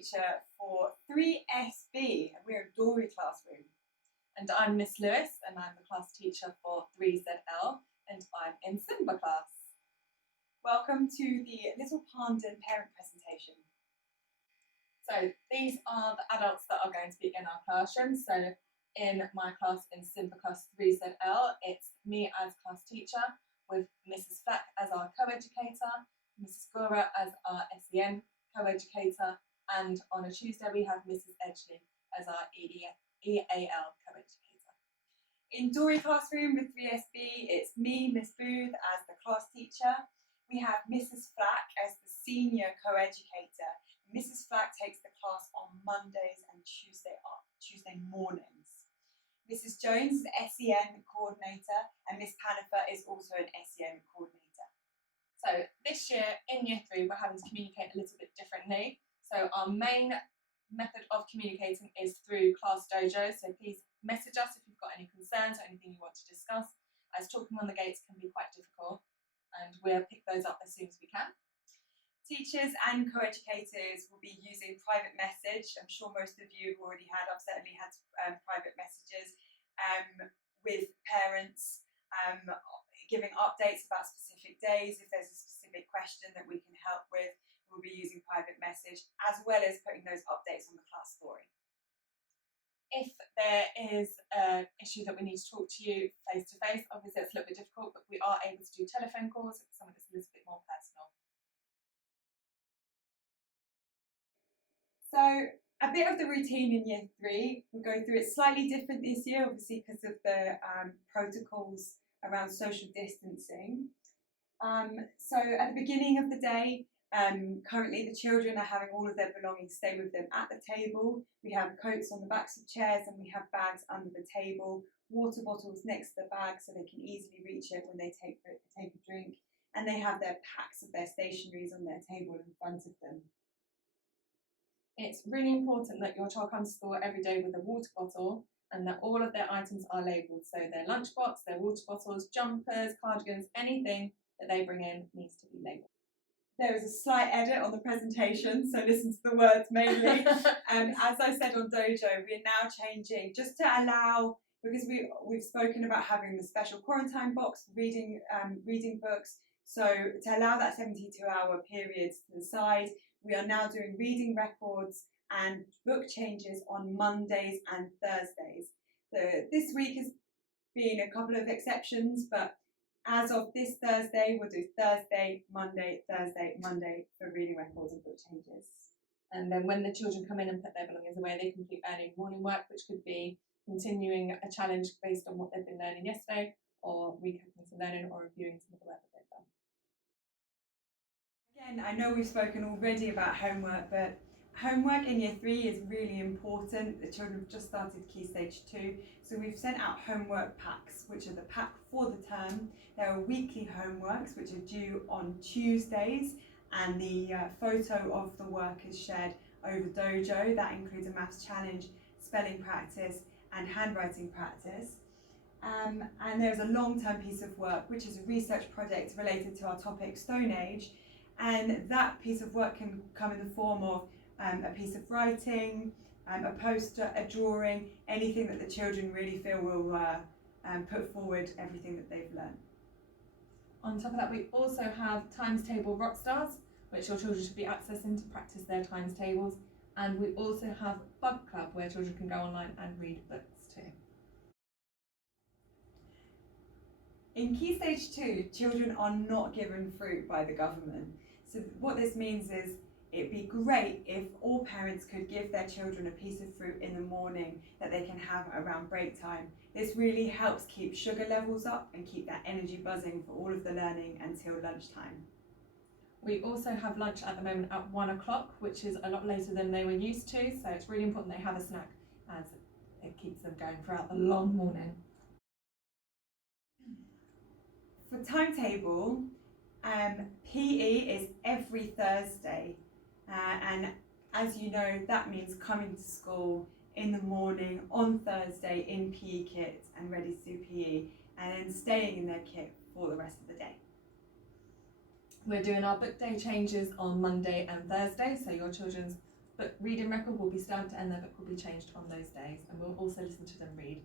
teacher for 3SB, and we're a Dory classroom. And I'm Miss Lewis, and I'm the class teacher for 3ZL, and I'm in Simba class. Welcome to the Little Pandan parent presentation. So these are the adults that are going to be in our classroom. So in my class, in Simba class 3ZL, it's me as class teacher with Mrs. Flack as our co-educator, Mrs. Gora as our SEN co-educator, and on a Tuesday we have Mrs. Edgley as our EAL co-educator. In Dory classroom with 3SB, it's me, Miss Booth, as the class teacher. We have Mrs. Flack as the senior co-educator. Mrs. Flack takes the class on Mondays and Tuesday mornings. Mrs. Jones is SEN coordinator, and Miss Panifer is also an SEN coordinator. So this year in Year 3 we're having to communicate a little bit differently. So our main method of communicating is through Class Dojo, so please message us if you've got any concerns or anything you want to discuss, as talking on the gates can be quite difficult, and we'll pick those up as soon as we can. Teachers and co-educators will be using private message. I'm sure most of you have already had, I've certainly had private messages with parents giving updates about specific days. If there's a specific question that we can help with, we'll be using private message, as well as putting those updates on the class story. If there is an issue that we need to talk to you face to face, obviously it's a little bit difficult, but we are able to do telephone calls if it's something that's a little bit more personal. So a bit of the routine in Year 3, we'll go through it slightly different this year, obviously because of the protocols around social distancing. So at the beginning of the day, currently the children are having all of their belongings stay with them at the table. We have coats on the backs of chairs, and we have bags under the table, water bottles next to the bag so they can easily reach it when they take a drink, and they have their packs of their stationeries on their table in front of them. It's really important that your child comes to school every day with a water bottle, and that all of their items are labelled. So their lunchbox, their water bottles, jumpers, cardigans, anything that they bring in needs to be labelled. There is a slight edit on the presentation, so listen to the words mainly. As I said on Dojo, we are now changing just to allow, because we've spoken about having the special quarantine box, reading books. So to allow that 72-hour period to the side, we are now doing reading records and book changes on Mondays and Thursdays. This week has been a couple of exceptions, but as of this Thursday, we'll do Thursday, Monday for reading records and book changes. And then when the children come in and put their belongings away, they complete early morning work, which could be continuing a challenge based on what they've been learning yesterday, or recapping some learning, or reviewing some of the work that they've done. Again, I know we've spoken already about homework, but homework in Year 3 is really important. The children have just started Key Stage 2, so we've sent out homework packs, which are the pack for the term. There are weekly homeworks, which are due on Tuesdays, and the photo of the work is shared over Dojo. That includes a maths challenge, spelling practice, and handwriting practice. And there's a long-term piece of work, which is a research project related to our topic, Stone Age. And that piece of work can come in the form of a piece of writing, a poster, a drawing, anything that the children really feel will put forward everything that they've learned. On top of that, we also have Timetable Rockstars, which your children should be accessing to practice their times tables. And we also have Bug Club, where children can go online and read books too. In Key Stage 2, children are not given fruit by the government. So what this means is it'd be great if all parents could give their children a piece of fruit in the morning that they can have around break time. This really helps keep sugar levels up and keep that energy buzzing for all of the learning until lunchtime. We also have lunch at the moment at 1 o'clock, which is a lot later than they were used to, so it's really important they have a snack as it keeps them going throughout the long morning. For timetable, PE is every Thursday, and as you know, that means coming to school in the morning on Thursday in PE kit and ready to do PE, and then staying in their kit for the rest of the day. We're doing our book day changes on Monday and Thursday, so your children's book reading record will be stamped and their book will be changed on those days, and we'll also listen to them read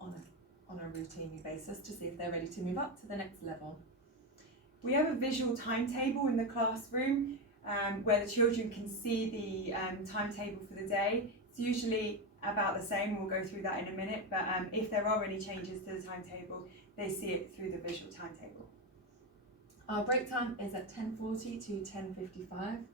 on a routine basis to see if they're ready to move up to the next level. We have a visual timetable in the classroom where the children can see the timetable for the day. It's usually about the same, we'll go through that in a minute, but if there are any changes to the timetable, they see it through the visual timetable. Our break time is at 10:40 to 10:55,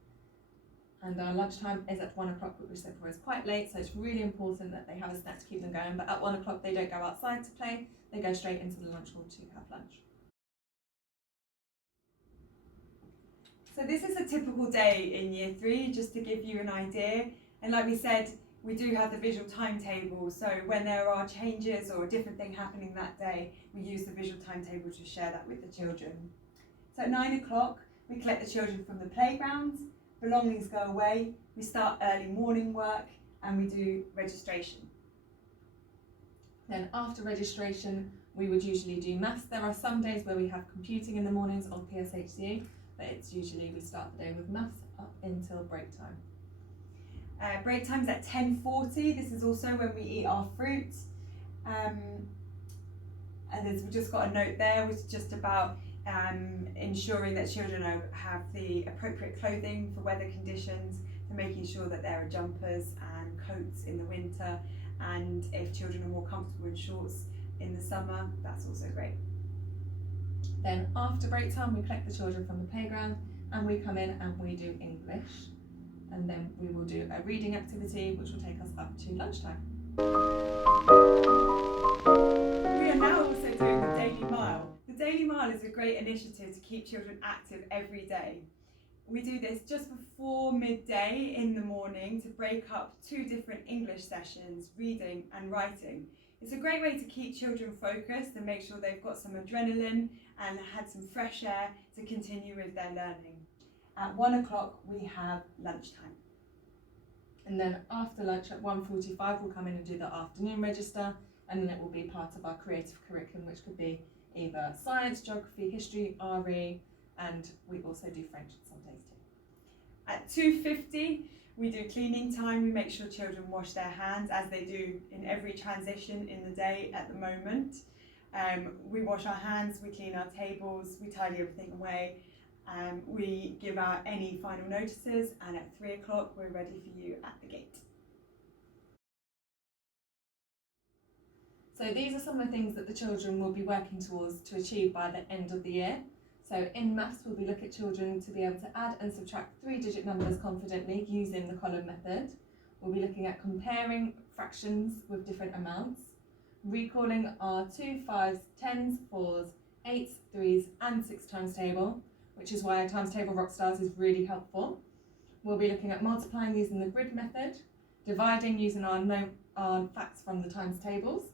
and our lunchtime is at 1 o'clock, which we said was quite late, so it's really important that they have a snack to keep them going, but at 1 o'clock they don't go outside to play, they go straight into the lunchroom to have lunch. So this is a typical day in Year 3, just to give you an idea, and like we said, we do have the visual timetable, so when there are changes or a different thing happening that day, we use the visual timetable to share that with the children. So at 9 o'clock, we collect the children from the playground, belongings go away, we start early morning work, and we do registration. Then after registration, we would usually do maths. There are some days where we have computing in the mornings on PSHCE, but it's usually we start the day with maths up until break time. Break time's at 10:40. This is also when we eat our fruit. And we've just got a note there, which is just about ensuring that children have the appropriate clothing for weather conditions, for making sure that there are jumpers and coats in the winter, and if children are more comfortable in shorts in the summer, that's also great. Then after break time, we collect the children from the playground and we come in and we do English. And then we will do a reading activity which will take us up to lunchtime. We are now also doing the Daily Mile. The Daily Mile is a great initiative to keep children active every day. We do this just before midday in the morning to break up 2 different English sessions, reading and writing. It's a great way to keep children focused and make sure they've got some adrenaline and had some fresh air to continue with their learning. At 1 o'clock we have lunchtime. And then after lunch at 1:45 we'll come in and do the afternoon register, and then it will be part of our creative curriculum, which could be either science, geography, history, RE, and we also do French some days too. At 2:50 we do cleaning time. We make sure children wash their hands, as they do in every transition in the day at the moment. We wash our hands, we clean our tables, we tidy everything away. We give out any final notices, and at 3 o'clock we're ready for you at the gate. So these are some of the things that the children will be working towards to achieve by the end of the year. So in maths we'll be looking at children to be able to add and subtract 3-digit numbers confidently using the column method. We'll be looking at comparing fractions with different amounts, recalling our 2s, 5s, 10s, 4s, 8s, 3s and 6 times table, which is why Times Table Rockstars is really helpful. We'll be looking at multiplying using the grid method, dividing using our facts from the times tables,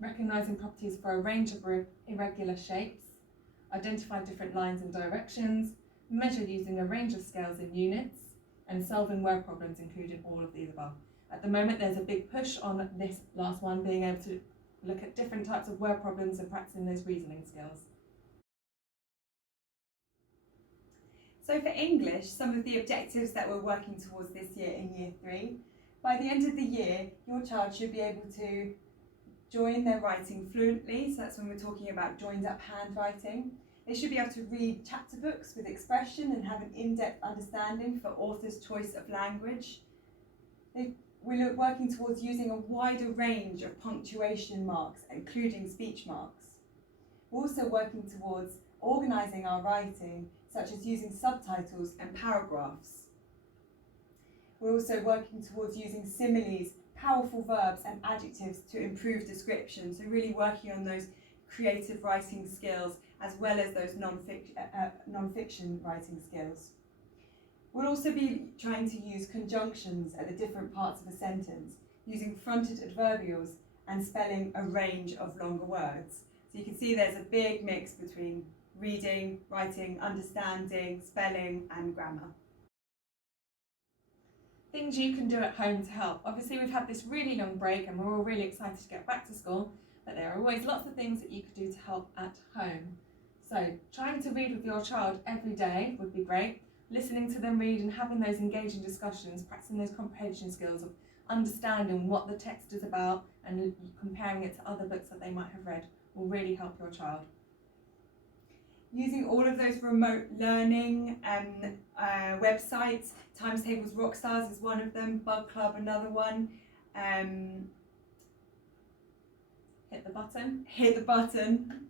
recognising properties for a range of irregular shapes, identify different lines and directions, measure using a range of scales in units, and solving word problems, including all of these above. At the moment there's a big push on this last one, being able to look at different types of word problems and practicing those reasoning skills. So for English, some of the objectives that we're working towards this year in Year 3, by the end of the year, your child should be able to join their writing fluently, so that's when we're talking about joined up handwriting. They should be able to read chapter books with expression and have an in-depth understanding for author's choice of language. We're working towards using a wider range of punctuation marks, including speech marks. We're also working towards organising our writing, such as using subtitles and paragraphs. We're also working towards using similes, powerful verbs and adjectives to improve description, so really working on those creative writing skills as well as those non-fiction writing skills. We'll also be trying to use conjunctions at the different parts of a sentence, using fronted adverbials and spelling a range of longer words. So you can see there's a big mix between reading, writing, understanding, spelling and grammar. Things you can do at home to help. Obviously we've had this really long break and we're all really excited to get back to school, but there are always lots of things that you could do to help at home. So trying to read with your child every day would be great. Listening to them read and having those engaging discussions, practicing those comprehension skills of understanding what the text is about and comparing it to other books that they might have read will really help your child. Using all of those remote learning websites, Timetable's Rockstars is one of them, Bug Club another one. Hit the button. Hit the button.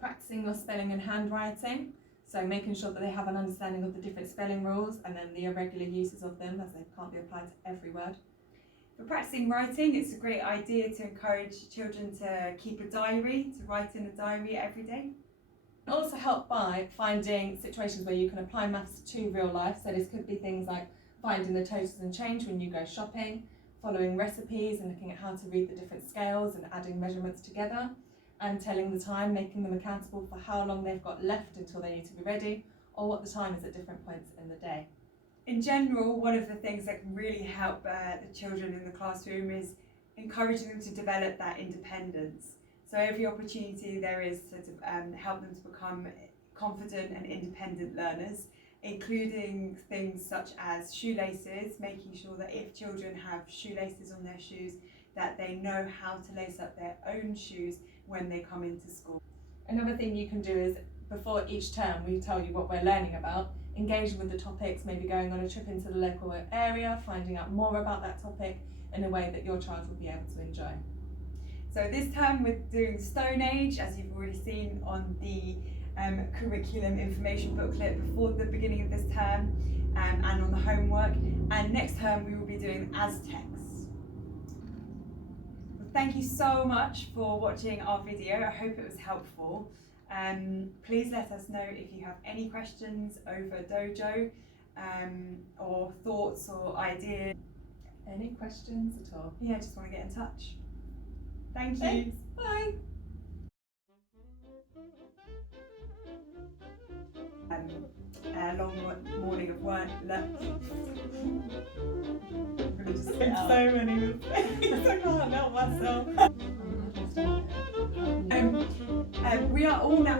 Practicing your spelling and handwriting, so making sure that they have an understanding of the different spelling rules and then the irregular uses of them, as they can't be applied to every word. For practicing writing, it's a great idea to encourage children to keep a diary, to write in a diary every day. Also help by finding situations where you can apply maths to real life, so this could be things like finding the totals and change when you go shopping, following recipes and looking at how to read the different scales and adding measurements together, and telling the time, making them accountable for how long they've got left until they need to be ready, or what the time is at different points in the day. In general, one of the things that can really help the children in the classroom is encouraging them to develop that independence. So every opportunity there is to help them to become confident and independent learners, including things such as shoelaces, making sure that if children have shoelaces on their shoes, that they know how to lace up their own shoes when they come into school. Another thing you can do is, before each term we tell you what we're learning about, engaging with the topics, maybe going on a trip into the local area, finding out more about that topic in a way that your child will be able to enjoy. So this term we're doing Stone Age, as you've already seen on the curriculum information booklet before the beginning of this term, and on the homework, and next term we will be doing Aztecs. Thank you so much for watching our video. I hope it was helpful. Please let us know if you have any questions over Dojo, or thoughts or ideas. Any questions at all? Yeah, just want to get in touch. Thank you. Thanks. Bye. A long morning of work. So many mistakes. I can't help myself. We are all now